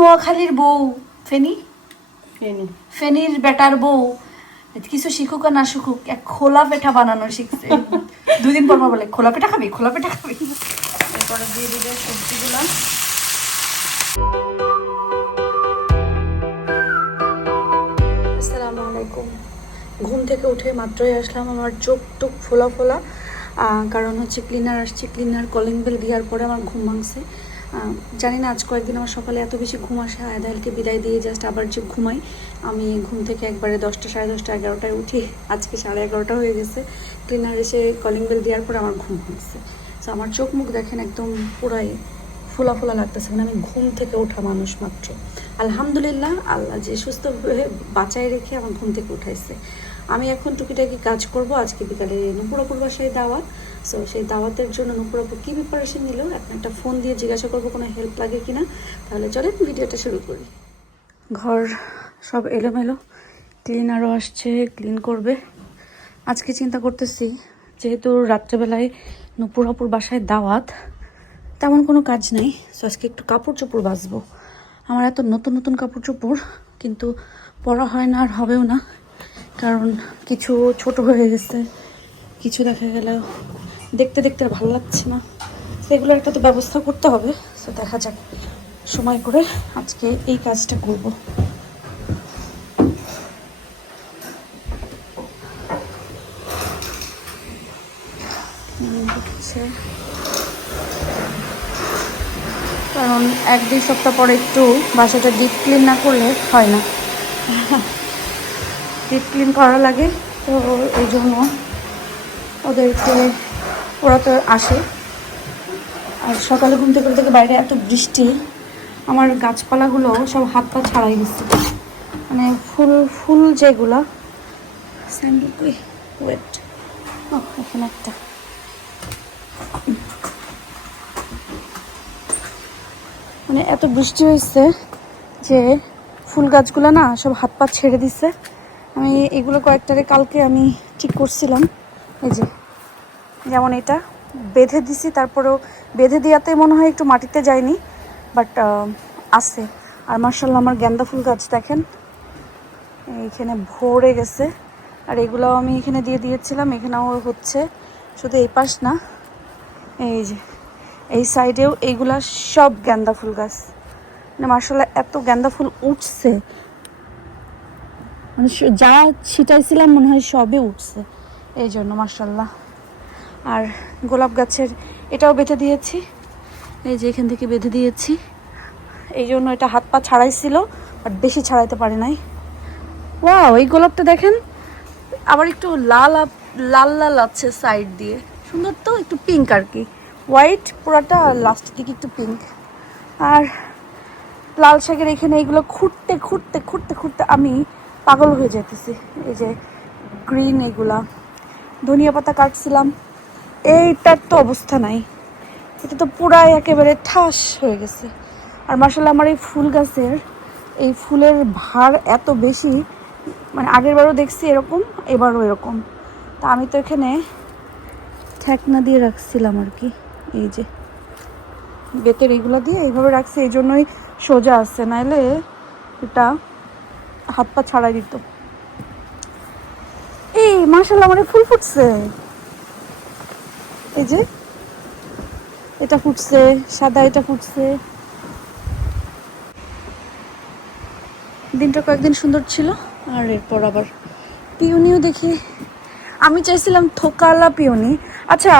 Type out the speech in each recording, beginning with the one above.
নোয়াখালীর বউ ফেনী ফেনি ফেনীর বেটার বউ কিছু শিখুক আর না শিখুক এক খোলা পেঠা বানানো শিখছে। 2 দিন পর পর বলে খোলা পেঠা খাবি, খোলা পেঠা খাবি। এরপরে দিয়ে দিবে সবজিগুলো। আসসালামু আলাইকুম। ঘুম থেকে উঠে মাত্রই আসলাম, আমার চোখ টুক ফোলা ফোলা, কারণ হচ্ছে ক্লিনার আসছে, ক্লিনার কলিং বেল দেওয়ার পরে আমার ঘুম ভাঙছে। জানি না আজ কয়েকদিন আমার সকালে এত বেশি ঘুম আসে, আয়দালকে বিদায় দিয়ে জাস্ট আবার যে ঘুমাই, আমি ঘুম থেকে একবারে 10টা, সাড়ে 10টা, 11টায় উঠি। আজকে 11:30 হয়ে গেছে। ক্লিনার এসে কলিং বেল দেওয়ার পরে আমার ঘুম ভাঙছে। তো আমার চোখ মুখ দেখেন একদম পুরাই ফোলা ফোলা লাগতেছে, মানে আমি ঘুম থেকে ওঠা মানুষ মাত্র। আলহামদুলিল্লাহ, আল্লাহ যে সুস্থ হয়ে বাঁচায় রেখে আমার ঘুম থেকে উঠাইছে। আমি এখন টুকিটাকি কাজ করব। আজকে বিকালে নুপুরাপুর বাসায় দাওয়াত, সো সেই দাওয়াতের জন্য নুপুরাপুর কী প্রিপারেশন নিল এখন একটা ফোন দিয়ে জিজ্ঞাসা করবো কোনো হেল্প লাগে কিনা। তাহলে চলেন ভিডিওটা শুরু করি। ঘর সব এলোমেলো, ক্লিনারও আসছে, ক্লিন করবে। আজকে চিন্তা করতেছি, যেহেতু রাত্রেবেলায় নুপুরাপুর বাসায় দাওয়াত, তেমন কোনো কাজ নেই, সো আজকে একটু কাপড় চোপড় বাছবো। আমার এত নতুন নতুন কাপড় চোপড়, কিন্তু পরা হয় না আর হবেও না, কারণ কিছু ছোট হয়ে গেছে, কিছু দেখা গেল দেখতে দেখতে আর ভালো লাগছে না। সেগুলো একটা তো ব্যবস্থা করতে হবে। সো দেখা যাক, সময় করে আজকে এই কাজটা করব। কারণ 1-2 সপ্তাহ পরে একটু বাসাটা ডিপ ক্লিন না করলে হয় না, ডিপ ক্লিন করা লাগে। তো এই জন্য ওদেরকে, ওরা তো আসে। আর সকালে ঘুম থেকে থেকে বাইরে এত বৃষ্টি, আমার গাছপালাগুলো সব হাত পা ছাড়াই দিচ্ছে, মানে ফুল ফুল যেগুলা স্যান্ডেল কই ওয়েট এখানে একটা, মানে এত বৃষ্টি হয়েছে যে ফুল গাছগুলো না সব হাত পা ছেড়ে দিছে। আমি এগুলো কয়েকটারে কালকে আমি ঠিক করছিলাম, এই যে যেমন এটা বেঁধে দিছি, তারপরেও বেঁধে দেওয়াতে মনে হয় একটু মাটিতে যায়নি, বাট আছে। আর মার্শাল্লাহ আমার গেন্দা ফুল গাছ দেখেন এইখানে ভরে গেছে, আর এগুলোও আমি এখানে দিয়ে দিয়েছিলাম, এখানেও হচ্ছে। শুধু এই পাশ না, এই যে এই সাইডেও এইগুলা সব গেন্দা ফুল গাছ, মানে মার্শাল্লাহ এত গেন্দা ফুল উঠছে, মানে যা ছিটাইছিলাম মনে হয় সবই উঠছে, এই জন্য মার্শাল্লাহ। আর গোলাপ গাছের এটাও বেঁধে দিয়েছি, এই যে এখান থেকে বেঁধে দিয়েছি, এই জন্য এটা হাত পা ছাড়াইছিল, বাট বেশি ছাড়াইতে পারে নাই। ওয়াও, এই গোলাপটা দেখেন আবার একটু লাল লাল লাল আছে সাইড দিয়ে, সুন্দর তো, একটু পিঙ্ক আর কি, হোয়াইট পুরাটা, লাস্টের দিকে একটু পিঙ্ক। আর লাল শাকের এখানে এইগুলো খুঁড়তে খুঁড়তে খুঁড়তে খুঁড়তে আমি পাগল হয়ে যেতেছি। এই যে গ্রিন এগুলা, ধনিয়া পাতা কাটছিলাম, এইটার তো অবস্থা নাই, এটা তো পুরাই একেবারে ঠাস হয়ে গেছে। আর মার্শাল্লাহ আমার এই ফুল গাছের এই ফুলের ভার এত বেশি, মানে আগের বারও দেখছি এরকম, এবারও এরকম। তা আমি তো এখানে ঠেকনা দিয়ে রাখছিলাম আর কি, এই যে বেতের এইগুলো দিয়ে এইভাবে রাখছি, এই জন্যই সোজা আসছে, নাহলে এটা হাত পা ছাড়াই দিত। এই মার্শাল্লাহ আমার ফুল ফুটছে, এই যে এটা ফুটছে, সাদা এটা ফুটছে। দিনটা কয়েকদিন সুন্দর ছিল, আর এরপর আবার পিওনিও দেখি। আমি চাইছিলাম থোকালা পিওনি। আচ্ছা,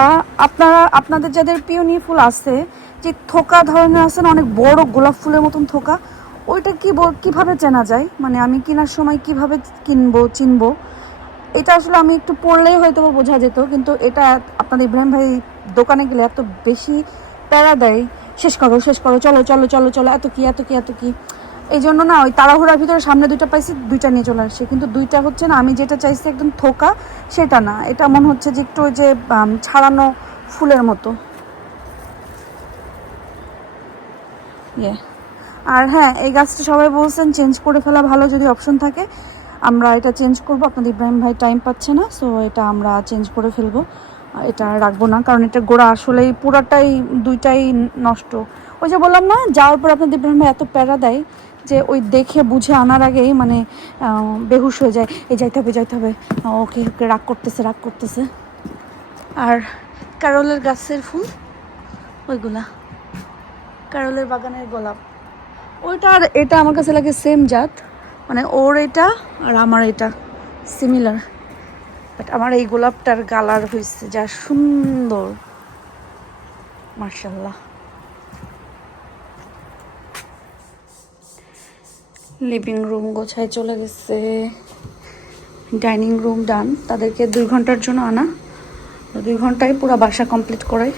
আপনাদের যাদের পিওনি ফুল আছে, যে থোকা ধরনের আছে না, অনেক বড় গোলাপ ফুলের মতন থোকা, ওইটা কিভাবে চেনা যায়? মানে আমি কেনার সময় কিভাবে চিনবো? এটা আসলে আমি একটু পড়লেই হয়তো বোঝা যেত, কিন্তু এটা আপনাদের ইব্রাহিম ভাই দোকানে গেলে এত বেশি প্যারা দেয়, শেষ করো শেষ করো, চলো চলো চলো চলো, এত কি এত কি এত কি। এই জন্য না, ওই তাড়াহুড়ার ভিতরে সামনে 2টা পাইছি, 2টা নিয়ে চলে আসছে, কিন্তু 2টা হচ্ছে না, আমি যেটা চাইছি একদম থোকা সেটা না, এটা মনে হচ্ছে যে একটু ওই যে ছাড়ানো ফুলের মতো। আর হ্যাঁ, এই গাছটা সবাই বলছেন চেঞ্জ করে ফেলা ভালো, যদি অপশন থাকে। আমরা এটা চেঞ্জ করবো, আপনাদের ইব্রাহিম ভাই টাইম পাচ্ছে না, সো এটা আমরা চেঞ্জ করে ফেলবো, এটা রাখবো না, কারণ এটা গোড়া আসলেই পুরাটাই 2টাই নষ্ট। ওই যে বললাম না, যাওয়ার পর আপনাদের ইব্রাহিম ভাই এত প্যারা দেয় যে ওই দেখে বুঝে আনার আগেই মানে বেহুশ হয়ে যায়। এই যাইতে হবে, ওকে ওকে রাগ করতেছে। আর ক্যারলের গাছের ফুল ওইগুলা, ক্যারলের বাগানের গোলাপ, ওইটা আর এটা আমার কাছে লাগে সেম জাত, মানে ওর এটা আর আমার এটা সিমিলার, বাট আমার এই গোলাপটার কালার হয়েছে যা সুন্দর, মাশাআল্লাহ। লিভিং রুম গোছায় চলে গেছে, ডাইনিং রুম ডান। তাদেরকে 2 ঘন্টার জন্য আনা, 2 ঘন্টায় পুরো বাসা কমপ্লিট করায়।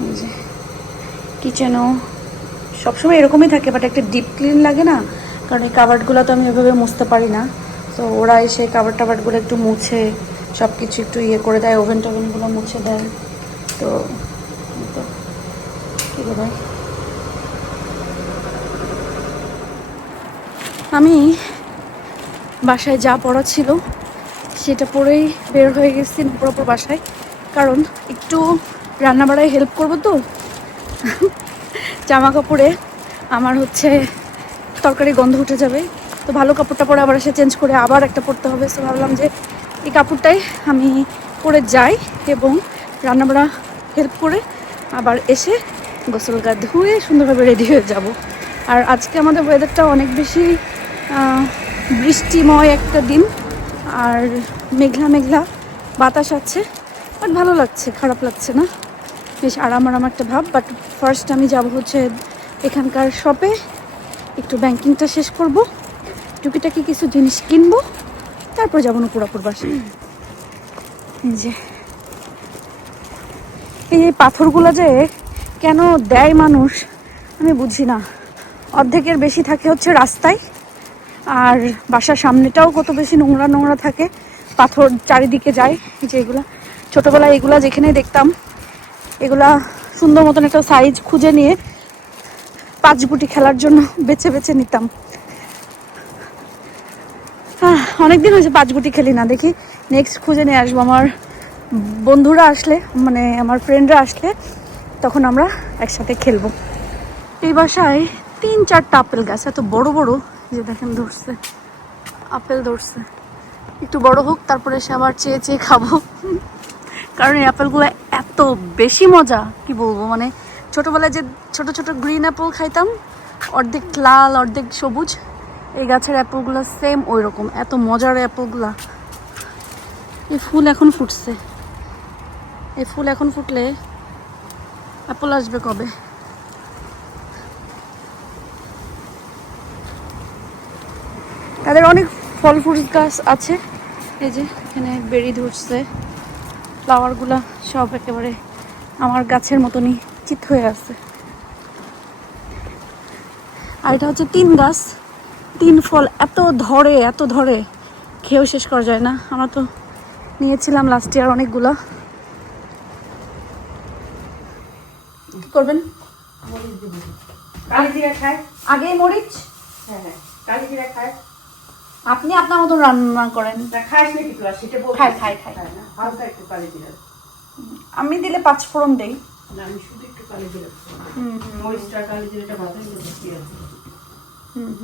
এই যে কিচেনও সবসময় এরকমই থাকে, বাট একটা ডিপ ক্লিন লাগে না, কারণ এই কাবার্ডগুলো তো আমি এভাবে মুছতে পারি না। তো ওরা এসে কাবার্ডগুলো একটু মুছে সব কিছু একটু ইয়ে করে দেয়, ওভেনগুলো মুছে দেয়। তো কী করে আমি বাসায় যা পড়া ছিল সেটা পরেই বের হয়ে গেছি পুরোপুর বাসায়, কারণ একটু রান্নাবাড়ায় হেল্প করবো তো। জামা কাপড়ে আমার হচ্ছে তরকারি গন্ধ উঠে যাবে, তো ভালো কাপড়টা পরে আবার এসে চেঞ্জ করে আবার একটা পরতে হবে। তো ভাবলাম যে এই কাপড়টাই আমি পরে যাই এবং রান্নাবাড়া হেল্প করে আবার এসে গোসল গা ধুয়ে সুন্দরভাবে রেডি হয়ে যাব। আর আজকে আমাদের ওয়েদারটা অনেক বেশি বৃষ্টিময় একটা দিন, আর মেঘলা বাতাস আছে, বাট ভালো লাগছে, খারাপ লাগছে না, বেশ আরাম একটা ভাব। বাট ফার্স্ট আমি যাব হচ্ছে এখানকার শপে, একটু ব্যাংকিংটা শেষ করব, টুকিটাকি কিছু জিনিস কিনবো, তারপর যাবো নুপুরাপুর বাসায়। এই পাথরগুলো যে কেন দেয় মানুষ আমি বুঝি না, অর্ধেকের বেশি থাকে হচ্ছে রাস্তায়, আর বাসার সামনেটাও কত বেশি নোংরা থাকে, পাথর চারিদিকে যায়। যে এগুলা ছোটোবেলায় এগুলা যেখানে দেখতাম, এগুলা সুন্দর মতন একটা সাইজ খুঁজে নিয়ে 5 গুটি খেলার জন্য বেছে নিতাম। অনেকদিন হয়েছে 5 গুটি খেলি না, দেখি নেক্সট খুঁজে নিয়ে আসবো। আমার বন্ধুরা আসলে, মানে আমার ফ্রেন্ডরা আসলে তখন আমরা একসাথে খেলবো। এই বাসায় 3-4টা আপেল গাছ, এত বড় যে দেখেন ধরছে, আপেল ধরছে। একটু বড় হোক তারপরে এসে আবার চেয়ে খাবো, কারণ এই আপেলগুলো এত বেশি মজা, কি বলবো। মানে ছোটোবেলায় যে ছোট গ্রিন অ্যাপেল খাইতাম, অর্ধেক লাল অর্ধেক সবুজ, এই গাছের অ্যাপেলগুলো সেম ওই রকম, এত মজার অ্যাপেলগুলা। এই ফুল এখন ফুটছে, এই ফুল এখন ফুটলে অ্যাপেল আসবে কবে? তাদের অনেক ফল ফ্রুটস গাছ আছে, এই যে এখানে বেরি ধরছে, ফ্লাওয়ারগুলা সব একেবারে আমার গাছের মতনই চিত হয়ে আছে। আর এটা হচ্ছে 3 গাছ, 3 ফল, এত ধরে খেয়েও শেষ করা যায় না। আমরা তো নিয়েছিলাম লাস্ট ইয়ার অনেকগুলা। কি করবেন? কালিজিরা খায় আগেই মরিচ, হ্যাঁ কালিজিরা খায়। আপনি আপনার মতন রান্না করেন। খাস নাকি তো? সেটা বল। খাই না হালকা একটু কালিজিরা। আমি দিলে 5 ফোড়ন দেই। না আমি শুধু একটু কালিজিরা। মরিচটা কালিজিরাটা ভাজা হয়ে যাচ্ছে আছে।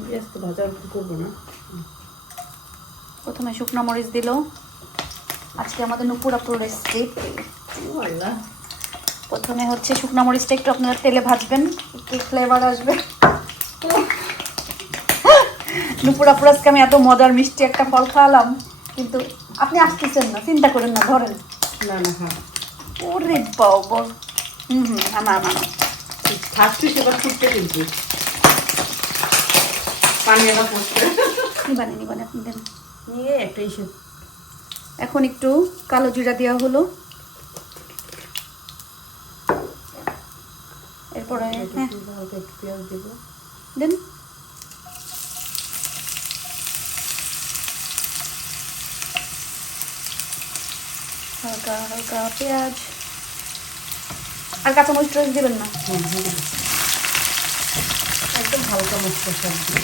পেঁয়াজ তো ভাজা করবো না। প্রথমে শুকনো মরিচ দিল। আজকে আমাদের নুপুরাপুর রেসিপি। আল্লাহ, প্রথমে হচ্ছে শুকনো মরিচটা একটু আপনারা তেলে ভাজবেন, একটু ফ্লেভার আসবে। নুপুরাপুর আজকে আমি এত মজার মিষ্টি একটা ফল খাওয়ালাম, কিন্তু আপনি আসতেছেন না, চিন্তা করেন না, ধরেন। না হ্যাঁ ওরে বাবা, না খাচ্ছি সেবার ফুটতে কিন্তু পানি এবার পড়ছে। নিবানে আপনি দেন নিয়ে একটা এসে এখন একটু কালো জিরা দেওয়া হলো, এরপরে হালকা একটু পেঁয়াজ দেবো। দেন হালকা পেঁয়াজ, আর কাঁচামরিচ টরিচ দেবেন না, একদম হালকা মশলা সবজি।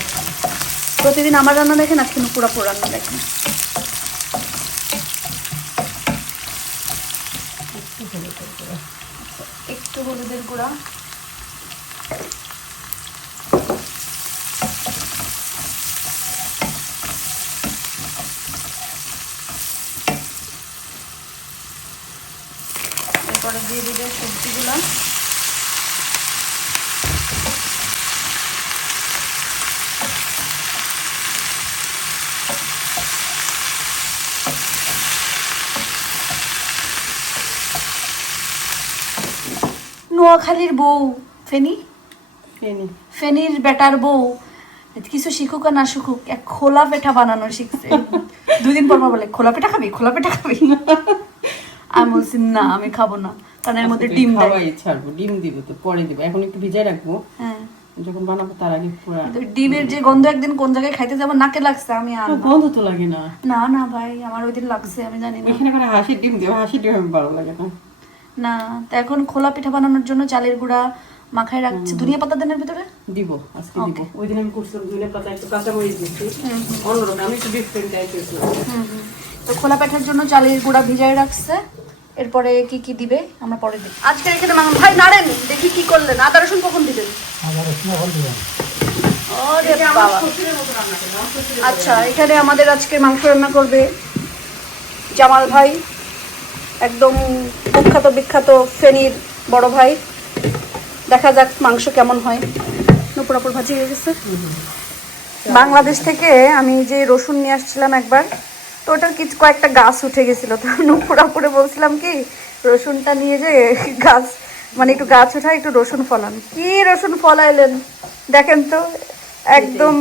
প্রতিদিন আমার রান্না দেখেন, আজকে পুরোপুর রান্না দেখেন। একটু হলুদের গুঁড়া, যে সবজিগুলা নোয়াখালীর বউ ফেনি ফেনি ফেনির বেটার বউ কিছু শিখুক আর না শিখুক এক খোলা পেঠা বানানো শিখছে 2 দিন পর পর বলে খোলা পেঠা খাবি খোলা পেঠা খাবি আমি বলছি না আমি খাবো না কারণ এর মধ্যে ডিম দেয় খাওয়াই ছাড়বো, ডিম দিব তো পরে দিব, এখন একটু ভিজাই রাখবো, হ্যাঁ যখন বানাবো তার আগে পুরো। তো ডিমের যে গন্ধ একদিন কোন জায়গায় খাইতে যাবো নাকে লাগছে আমি আর না। গন্ধ তো লাগে না। না না ভাই আমার ওই দিন লাগছে আমি জানি না। এখানে করে হাঁসির ডিম দিও, হাঁসির ডিম আমার ভালো লাগে না। না তো এখন খোলা পিঠা বানানোর জন্য চালের গুঁড়া মাখায় রাখছি। ধনিয়া পাতা দেনের ভিতরে দিব আজকে দিব। ওই দিন আমি করছিলাম ধনিয়া পাতা একটু কাঁচা মরিচ দিচ্ছি, অন্যরকম আমি একটু ডিফারেন্ট টাইপের করলাম। তো খোলা পিঠার জন্য চালের গুঁড়া ভিজায় রাখছে। এরপরে কি কি দিবে আমরা পরে দিই। আজকে এখানে ভাই নাড়েন দেখি কি করলেন। আদা রসুন কখন দিবেন? ওরে বাবা। আচ্ছা এখানে আমাদের আজকে মাংস রান্না করবে জামাল ভাই, একদম কুখ্যাত বিখ্যাত ফেনীর বড় ভাই। দেখা যাক মাংস কেমন হয়। নুপুরাপুর ভাজি হয়ে গেছে। বাংলাদেশ থেকে আমি যে রসুন নিয়ে আসছিলাম একবার, তো ওটার কিছু কয়েকটা গাছ উঠে গেছিল। তো নুপুরাপুরে বলছিলাম কি রসুনটা নিয়ে যে গাছ মানে একটু গাছ উঠায় একটু রসুন ফলান। কি রসুন ফলাইলেন দেখেন তো, একদম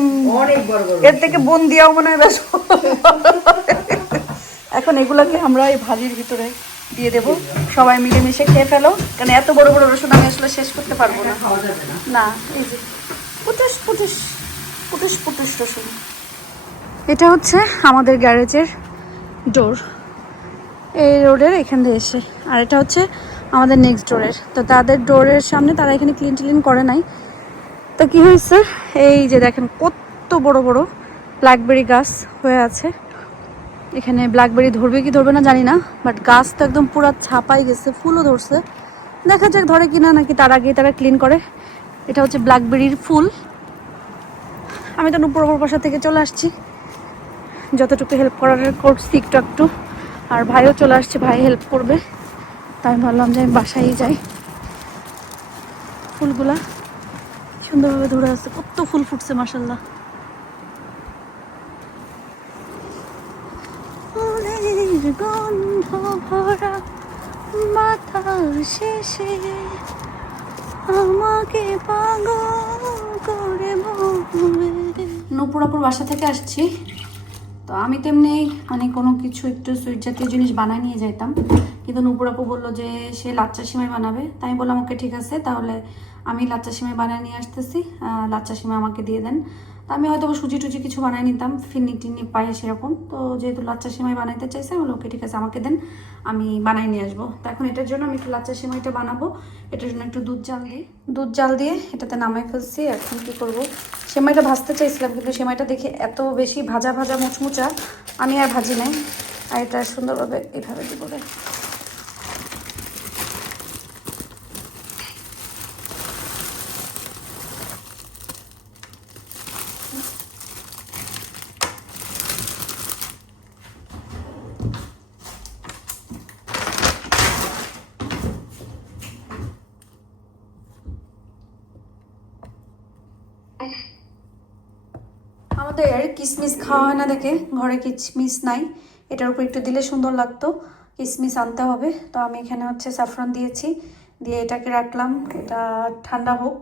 এর থেকে বন দিয়াও মনে হয় বেশ। এখন এগুলাকে আমরা এই ভাজির ভিতরে দিয়ে দেবো, সবাই মিলেমিশে খেয়ে ফেলো। কারণ এত বড় বড় রসুন আমি আসলে শেষ করতে পারবো না। না এই যে পুটুস পুটুস পুটুস পুটুস রসুন। এটা হচ্ছে আমাদের গ্যারেজের ডোর, এই রোডের এখান দিয়ে এসে। আর এটা হচ্ছে আমাদের নেক্সট ডোরের। তো তাদের ডোরের সামনে তারা এখানে ক্লিন করে নাই। তো কি হয়েছে এই যে দেখেন কত বড় বড় ব্ল্যাকবেরি গাছ হয়ে আছে এখানে। ব্ল্যাকবেরি ধরবে কি ধরবে না জানি না, বাট গাছ তো একদম পুরো ছাপাই গেছে, ফুলও ধরছে। দেখা যাক ধরে কিনা, নাকি তার আগে তারা ক্লিন করে। এটা হচ্ছে ব্ল্যাকবেরির ফুল। আমি তো নুপুর বাসা থেকে চলে আসছি, যতটুকু হেল্প করার করছি একটু একটু। আর ভাইও চলে আসছে, ভাই হেল্প করবে। তাই আমি ভাবলাম যে আমি বাসায় যাই। ফুলগুলা সুন্দরভাবে ধরে আছে, কত ফুল ফুটছে মাশাআল্লাহ। গন্ধ ভরা মাথার শেষে আমাকে পাগল করে নুপুরাপুর বাসা থেকে আসছি। তো আমি তেমনি মানে কোনো কিছু একটু সুইট জাতীয় জিনিস বানায় নিয়ে যাইতাম, কিন্তু নুপুরাপু বললো যে সে লাচ্চা সিমাই বানাবে। তাই আমি বললাম ওকে ঠিক আছে, তাহলে আমি লাচ্চা সিমাই বানিয়ে নিয়ে আসতেছি, লাচ্চা সিমাই আমাকে দিয়ে দেন। তো আমি হয়তো সুজি টুজি কিছু বানাই নিতাম, ফিরনি টিনি পায়ে সেরকম। তো যেহেতু লাচ্চা সিমাই বানাইতে চাইছে আমি বললাম ওকে ঠিক আছে আমাকে দেন, আমি বানাই নিয়ে আসবো। তো এখন এটার জন্য আমি একটু লাচ্চা সিমাইটা বানাবো। এটার জন্য একটু দুধ জাল দিয়ে এটাতে নামাই ফেলছি। এখন কি করব, সেমাইটা ভাজতে চাইছিলাম কিন্তু সেমাইটা দেখে এত বেশি ভাজা ভাজা মুচমুচা, আমি আর ভাজি নাই। আর এটা সুন্দরভাবে এইভাবে দিব। আমাদের কিশমিশ খাওয়া হয় না দেখে ঘরে কিশমিশ নাই, এটার উপর একটু দিলে সুন্দর লাগতো। কিশমিশ আনতে হবে। তো আমি এখানে হচ্ছে স্যাফরন দিয়েছি, দিয়ে এটাকে রাখলাম, এটা ঠান্ডা হোক।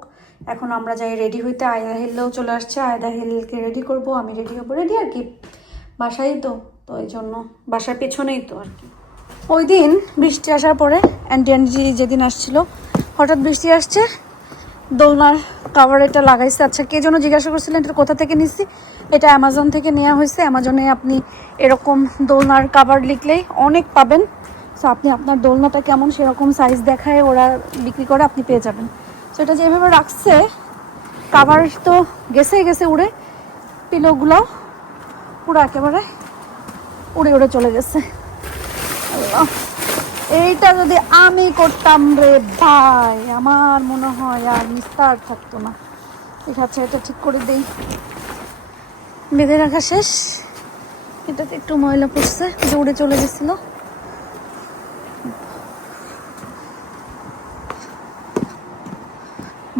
এখন আমরা যাই রেডি হইতে। আয়দা হিলও চলে আসছে, আয়দা হিলকে রেডি করব, আমি রেডি হবো। রেডি আর কি বাসায় তো, তো এই জন্য বাসার পেছনেই তো আর কি। ওই দিন বৃষ্টি আসার পরে অ্যান্টি যেদিন আসছিল হঠাৎ বৃষ্টি আসছে, দোলনার কাভার এটা লাগাইছে। আচ্ছা কে যেন জিজ্ঞাসা করছিলেন এটা কোথা থেকে নিচ্ছি, এটা অ্যামাজন থেকে নেওয়া হয়েছে। অ্যামাজনে আপনি এরকম দোলনার কাভার লিখলেই অনেক পাবেন। সো আপনি আপনার দোলনাটা কেমন সেরকম সাইজ দেখায় ওরা বিক্রি করে, আপনি পেয়ে যাবেন। সো এটা যেভাবে রাখছে কাভার তো গেছে উড়ে, পিলোগুলোও পুরো একেবারে উড়ে চলে গেছে। আল্লাহ, এইটা যদি আমি করতাম রে ভাই, আমার মনে হয় আর নিস্তার থাকতো না। ঠিক আছে, এটা ঠিক করে দেই। বেঁধে রাখা শেষ। এটাতে একটু ময়লা পড়ছে, যে উড়ে চলে গেছিল।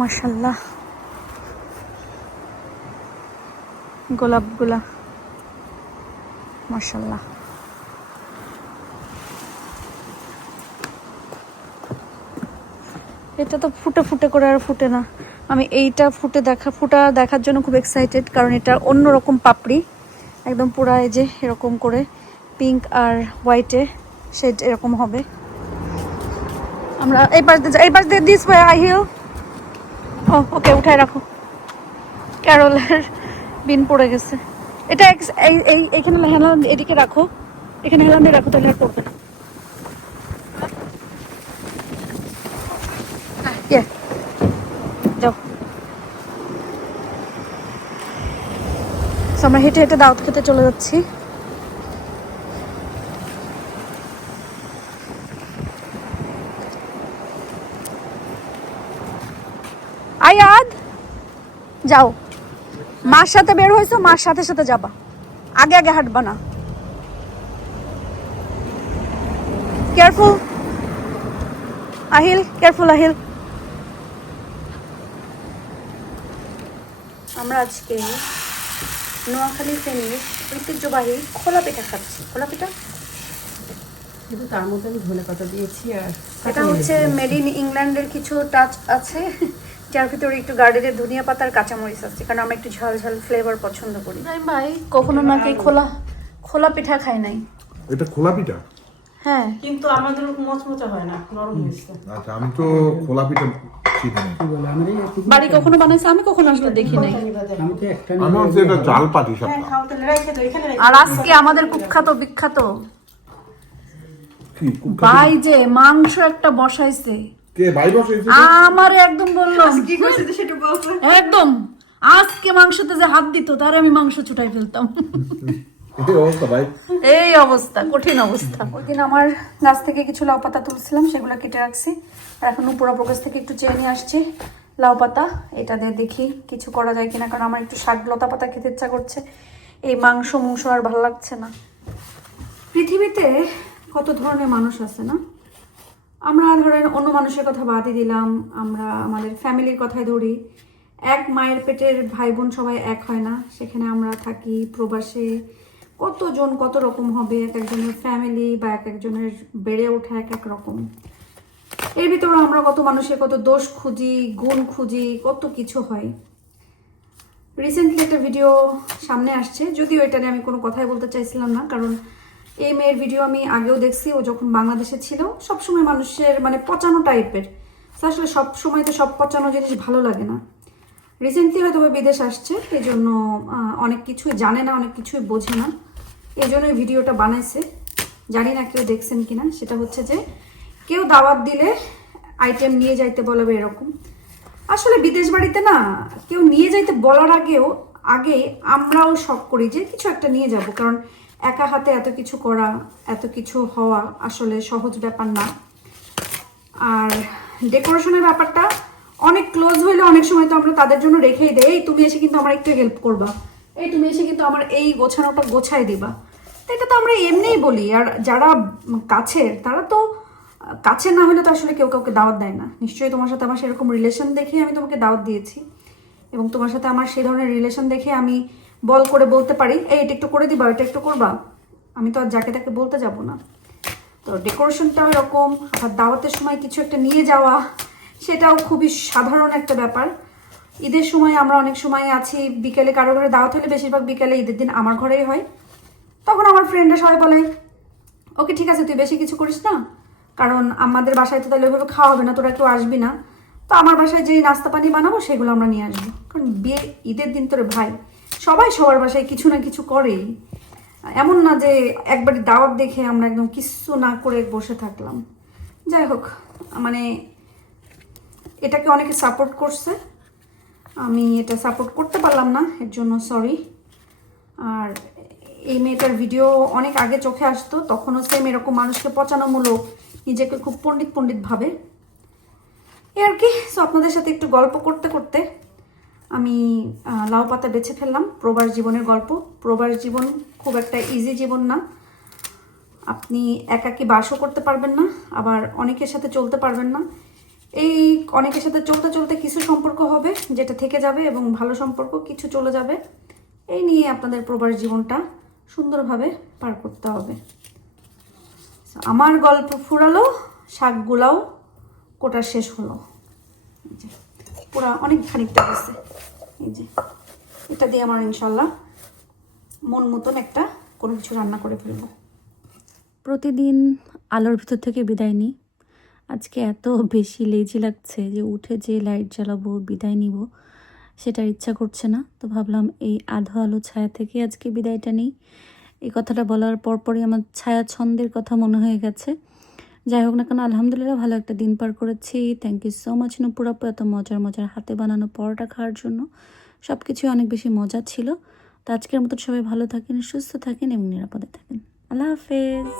মাশাআল্লাহ গোলাপগুলা মাশাআল্লাহ। এটা তো ফুটে ফুটে করে আর ফুটে না। আমি এইটা ফুটা দেখার জন্য খুব এক্সাইটেড, কারণ এটা অন্যরকম পাপড়ি, একদম পুরা এই যে এরকম করে পিঙ্ক আর হোয়াইটে শেড এরকম হবে। আমরা এই পাশ দিয়ে দিস ওয়ে আই হিল। ও ওকে, উঠায় রাখো, ক্যারলের বিন পড়ে গেছে। এটা এইখানে হেলান এদিকে রাখো, এখানে হেলান দিয়ে রাখো, তাহলে আর পড়বে না। যাও। আমরা হেঁটে হেঁটে দাওয়াত খেতে চলে যাচ্ছি। আয়াদ যাও, মার সাথে বের হয়েছো, মার সাথে সাথে যাবা, আগে আগে হাঁটবা না। Careful Ahil, careful Ahil. আমরা আজকে নোয়াখালী ফেনীর ঐতিহ্যবাহী খোলা পিঠা খাচ্ছি। খোলা পিঠা কিন্তু তার মধ্যে আমি ধনে পাতা দিয়েছি আর এটা হচ্ছে মেড ইন ইংল্যান্ডের কিছু টাচ আছে, যার ভিতরে একটু গার্ডেনের ধনিয়া পাতার কাঁচামরিচ আছে, কারণ আমরা একটু ঝাল ঝাল ফ্লেভার পছন্দ করি। ভাই কখনো নাকি খোলা পিঠা খাই নাই। এটা খোলা পিঠা? হ্যাঁ, কিন্তু আমাদের মচমচা হয় না, নরম হয়েছে। আচ্ছা, আমি তো খোলা পিঠা চিনি না। বাড়ি কখনো বানাইছে? আমি কখনো আসলে দেখি নাই। আমি হচ্ছে এটা জাল পাটি সাপটা। আর আজকে আমাদের কুখ্যাত বিখ্যাত কি ভাই যে মাংস একটা বসাইছে, কে ভাই বসাইছে? আমারে একদম বললো কি করছে সেটা বলছো? একদম আজকে মাংসতে যে হাত দিত তারে আমি মাংস ছুটাই ফেলতাম। এই অবস্থা ভাই, এই অবস্থা, কঠিন অবস্থা। ওই দিন আমার গাছ থেকে কিছু লাউ পাতা তুলছিলাম, সেগুলো কেটে রাখছি, আর এখন উপরা প্রকাশ থেকে একটু চেয়ে নিয়ে আসছি লাউ পাতা। এটা দিয়ে দেখি কিছু করা যায় কিনা, কারণ আমার একটু শাক লতা পাতা খেতে ইচ্ছা করছে, এই মাংস আর ভালো লাগছে না। পৃথিবীতে কত ধরনের মানুষ আছে না? আমরা ধরেন অন্য মানুষের কথা বাদই দিলাম, আমরা আমাদের ফ্যামিলির কথাই ধরি। এক মায়ের পেটের ভাই বোন সবাই এক হয় না, সেখানে আমরা থাকি প্রবাসে, কতজন কত রকম হবে, এক একজনের ফ্যামিলি বা এক একজনের বেড়ে ওঠা এক এক রকম। এর ভিতরে আমরা কত মানুষের কত দোষ খুঁজি, গুণ খুঁজি, কত কিছু হয়। রিসেন্টলি একটা ভিডিও সামনে আসছে, যদিও এটা নিয়ে আমি কোনো কথাই বলতে চাইছিলাম না, কারণ এই মেয়ের ভিডিও আমি আগেও দেখছি, ও যখন বাংলাদেশে ছিল সবসময় মানুষের মানে পচানো টাইপের, আসলে সব সময় তো সব পচানো জিনিস ভালো লাগে না। রিসেন্টলি হয়তো বিদেশ আসছে, এই জন্য অনেক কিছুই জানে না, অনেক কিছুই বোঝে না, এই জন্য এই ভিডিওটা বানাইছে। জানি না কেউ দেখছেন কিনা। সেটা হচ্ছে যে কেউ দাওয়াত দিলে আইটেম নিয়ে যাইতে বলবে এরকম। আসলে বিদেশ বাড়িতে না কেউ নিয়ে যাইতে বলার আগে আমরাও শখ করি যে কিছু একটা নিয়ে যাব, কারণ একা হাতে এত কিছু করা, এত কিছু হওয়া আসলে সহজ ব্যাপার না। আর ডেকোরেশনের ব্যাপারটা অনেক ক্লোজ হইলে অনেক সময় তো আমরা তাদের জন্য রেখেই দেই, এই তুমি এসে কিন্তু আমার একটু হেল্প করবা, এই তুমি এসে কিন্তু আমার এই গোছানোটা গোছাই দিবা। এটা তো আমরা এমনিই বলি। আর যারা কাছের, তারা তো কাছের না হলে তো আসলে কেউ কাউকে দাওয়াত দেয় না। নিশ্চয়ই তোমার সাথে আমার সেরকম রিলেশন দেখে আমি তোমাকে দাওয়াত দিয়েছি, এবং তোমার সাথে আমার সেই ধরনের রিলেশন দেখে আমি বল করে বলতে পারি এই এটা একটু করে দিবা, এটা একটু করবা। আমি তো আর যাকে তাকে বলতে যাব না। তো ডেকোরেশনটাও এরকম, আর দাওয়াতের সময় কিছু একটা নিয়ে যাওয়া, সেটাও খুবই সাধারণ একটা ব্যাপার। ঈদের সময় আমরা অনেক সময় আছি, বিকেলে কারো ঘরে দাওয়াত হলে বেশিরভাগ বিকেলে ঈদের দিন আমার ঘরেই হয়, তখন আমার ফ্রেন্ডরা সবাই বলে ওকে ঠিক আছে তুই বেশি কিছু করিস না, কারণ আমাদের বাসায় তো তাহলে ওইভাবে খাওয়া হবে না, তোরা কেউ আসবি না, তো আমার বাসায় যেই নাস্তা পানি বানাবো সেগুলো আমরা নিয়ে আসবো। কারণ বিয়ে ঈদের দিন তোরে ভাই সবাই সবার বাসায় কিছু না কিছু করেই, এমন না যে একবারই দাওয়াত দেখে আমরা একদম কিচ্ছু না করে বসে থাকলাম। যাই হোক, মানে এটাকে অনেকে সাপোর্ট করছে, আমি এটা সাপোর্ট করতে পারলাম না, এর জন্য সরি। আর এই মেয়েটার ভিডিও অনেক আগে চোখে আসতো, তখনও সেম এরকম মানুষকে পচানোমূলক, নিজেকে খুব পণ্ডিত ভাবে এই আর কি। সো আপনাদের সাথে একটু গল্প করতে করতে আমি লাউ পাতা বেছে ফেললাম। প্রবাস জীবনের গল্প। প্রবাস জীবন খুব একটা ইজি জীবন না, আপনি একাকী বাসও করতে পারবেন না, আবার অনেকের সাথে চলতে পারবেন না। এই অনেকের সাথে চলতে চলতে কিছু সম্পর্ক হবে যেটা থেকে যাবে, এবং ভালো সম্পর্ক কিছু চলে যাবে। এই নিয়ে আপনাদের প্রবাস জীবনটা সুন্দরভাবে পার করতে হবে। আমার গল্প ফুরালো, শাকগুলাও কোটা শেষ হলো। এই যে পুরা অনেক খানিকটা গেছে। এই যে এটা দিয়ে আমার ইনশাল্লাহ মন মতন একটা কোনো কিছু রান্না করে ফেলবো। প্রতিদিন আলোর ভিতর থেকে বিদায় নিই। আজকে এত বেশি লেজি লাগছে যে উঠে যে লাইট জ্বালাবো, বিদায় নিব, সেটার ইচ্ছা করছে না। তো ভাবলাম এই আধো আলো ছায়া থেকে আজকে বিদায়টা নিই। এই কথাটা বলার পরপরই আমার ছায়া ছন্দের কথা মনে হয়ে গেছে। যাই হোক না কেন, আলহামদুলিল্লাহ ভালো একটা দিন পার করেছি। থ্যাংক ইউ সো মাচ নূপুর আপু, এত মজার মজার হাতে বানানো পরোটা খাওয়ার জন্য। সব কিছুই অনেক বেশি মজা ছিল। তো আজকের মতো সবাই ভালো থাকেন, সুস্থ থাকেন এবং নিরাপদে থাকেন। আল্লাহ হাফেজ।